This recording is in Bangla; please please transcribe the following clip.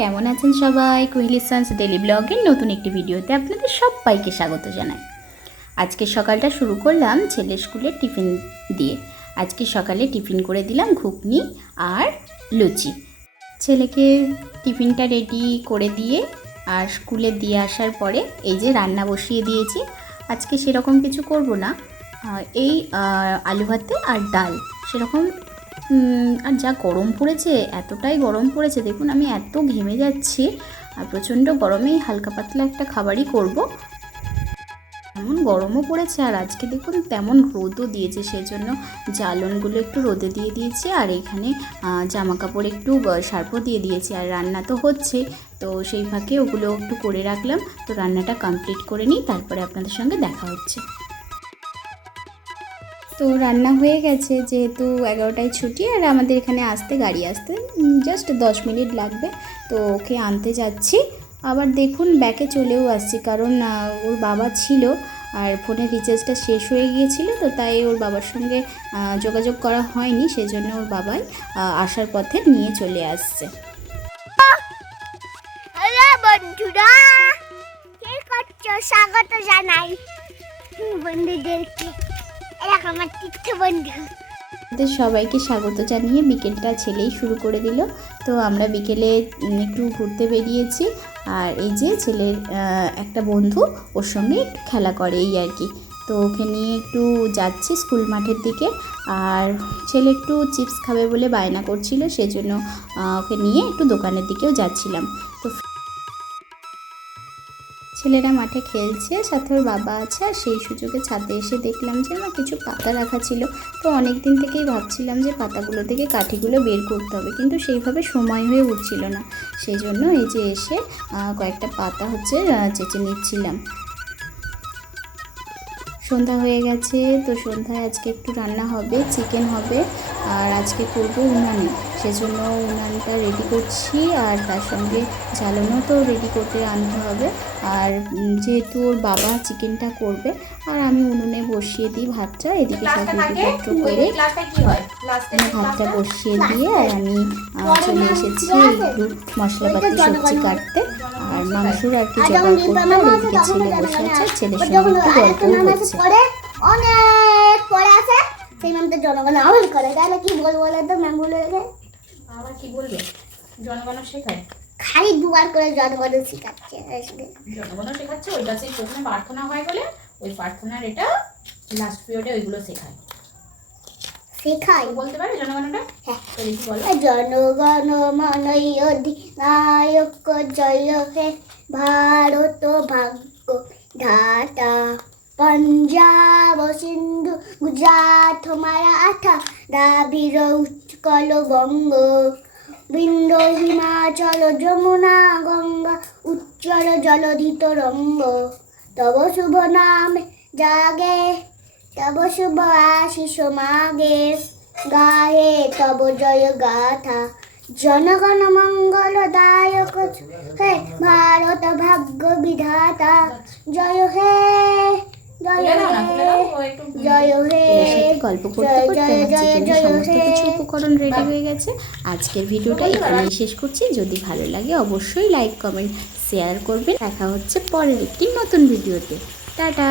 কেমন আছেন সবাই? কোহেলি সানস ডেলি ব্লগের নতুন একটি ভিডিওতে আপনাদের সবাইকে স্বাগত জানাই। আজকে সকালটা শুরু করলাম ছেলের স্কুলের টিফিন দিয়ে। আজকে সকালে টিফিন করে দিলাম ঘুগনি আর লুচি। ছেলেকে টিফিনটা রেডি করে দিয়ে আর স্কুলে দিয়ে আসার পরে এই যে রান্না বসিয়ে দিয়েছি। আজকে সেরকম কিছু করব না, এই আলু ভাতে আর ডাল সেরকম। আর যা গরম পড়েছে, এতটাই গরম পড়েছে, দেখুন আমি এত ঘেমে যাচ্ছি। আর প্রচণ্ড গরমেই হালকা পাতলা একটা খাবারই করব। এমন গরমও পড়েছে আর আজকে দেখুন তেমন রোদও দিয়েছে, সেজন্য জ্বালনগুলো একটু রোদে দিয়ে দিয়েছি। আর এখানে জামা কাপড় একটু সার্ফও দিয়ে দিয়েছি। আর রান্না তো হচ্ছে, তো সেই ফাঁকে ওগুলো একটু করে রাখলাম। তো রান্নাটা কমপ্লিট করে নিই, তারপরে আপনাদের সঙ্গে দেখা হচ্ছে। তো রান্না হয়ে গেছে, যেহেতু 11টায় ছুটি আর আমাদের এখানে গাড়ি আসতে জাস্ট 10 মিনিট লাগবে। তো ওকে আনতে যাচ্ছি। আবার দেখুন ব্যাকে চলেও আসছি, কারণ ওর বাবা ছিল আর ফোনের রিচার্জটা শেষ হয়ে গিয়েছিল। তো তাই ওর বাবার সঙ্গে যোগাযোগ করা হয়নি, সেজন্য ওর বাবাই আসার পথে নিয়ে চলে আসছে। হ্যালো বন্ধুরা, কে করছো? স্বাগত জানাই বন্ধুদেরকে। আমার তীর্থ বন্ধু আমাদের সবাইকে স্বাগত জানিয়ে বিকেলটা ছেলেই শুরু করে দিল। তো আমরা বিকেলে একটু ঘুরতে বেরিয়েছি। আর এই যে ছেলের একটা বন্ধু, ওর সঙ্গে একটু খেলা করে এই আর কি। তো ওকে নিয়ে একটু যাচ্ছি স্কুল মাঠের দিকে। আর ছেলে একটু চিপস খাবে বলে বায়না করছিল, সেজন্য ওকে নিয়ে একটু দোকানের দিকেও যাচ্ছিলাম। তো ছেলেরা মাঠে খেলছে, সাথে ওর বাবা আছে। আর সেই সুযোগে ছাদে এসে দেখলাম যে আমার কিছু পাতা রাখা ছিল। তো অনেক দিন থেকেই ভাবছিলাম যে পাতাগুলো থেকে কাঠিগুলো বের করতে হবে, কিন্তু সেইভাবে সময় হয়ে উঠছিল না। সেই জন্য এই যে এসে কয়েকটা পাতা চেঁচে নিচ্ছিলাম। সন্ধ্যা হয়ে গেছে, তো সন্ধ্যায় আজকে একটু রান্না হবে, চিকেন হবে। আর আজকে করবো উনানে, সেজন্য উনানটা রেডি করছি। আর তার সঙ্গে জ্বালানো তো রেডি করতে আনতে হবে। আর যেহেতু ওর বাবা চিকেনটা করবে, আর আমি উনুনে বসিয়ে দিই ভাতটা। এদিকে সব রেডিপত্র করে ভাতটা বসিয়ে দিয়ে আর আমি চলে এসেছি একটু মশলাপাতি সবজি কাটতে। আর মাংসর আর কি জোগাড় করতে। আর এদিকে ছেলে বসে আছে, ছেলের সঙ্গে একটু গল্পও হচ্ছে। অনেক পরে আছে সেই ম্যামটা জনগণ আবার করে, তাহলে কি বলবো বলে তো ম্যাম বলে আবার কি বলবে? জনগণ শেখায়, খালি দুবার করে জনগণ শেখাচ্ছে। জনগণ শেখাচ্ছে, ওইটা সেই প্রথমে প্রার্থনা হয় বলে ওই প্রার্থনার এটা লাস্ট পিরিয়ডে ওইগুলো শেখায়। বলতে পারে জনগণটা? হ্যাঁ, জনগণ মনই অধিনায়ক জয় হে ভারত ভাগ্য ধাতা পঞ্জাব সিন্ধু গুজরাট মারাঠা দ্রাবিড় উৎকল বঙ্গ বিন্দ হিমাচল যমুনা গঙ্গা উচ্চল জলধি তরঙ্গ তব শুভ নামে জাগে তব শুভ আশিস মাগে গায়ে তব জয় গাথা জনগণ মঙ্গলদায়ক হে ভারত ভাগ্য বিধাতা জয় হে জয় হে জয় হে। গল্প করতে করতে সমস্ত কিছু উপকরণ রেডি হয়ে গেছে। আজকের ভিডিওটা এখানেই শেষ করছি। যদি ভালো লাগে অবশ্যই লাইক কমেন্ট শেয়ার করবেন। দেখা হচ্ছে পরের একটি নতুন ভিডিওতে। টাটা।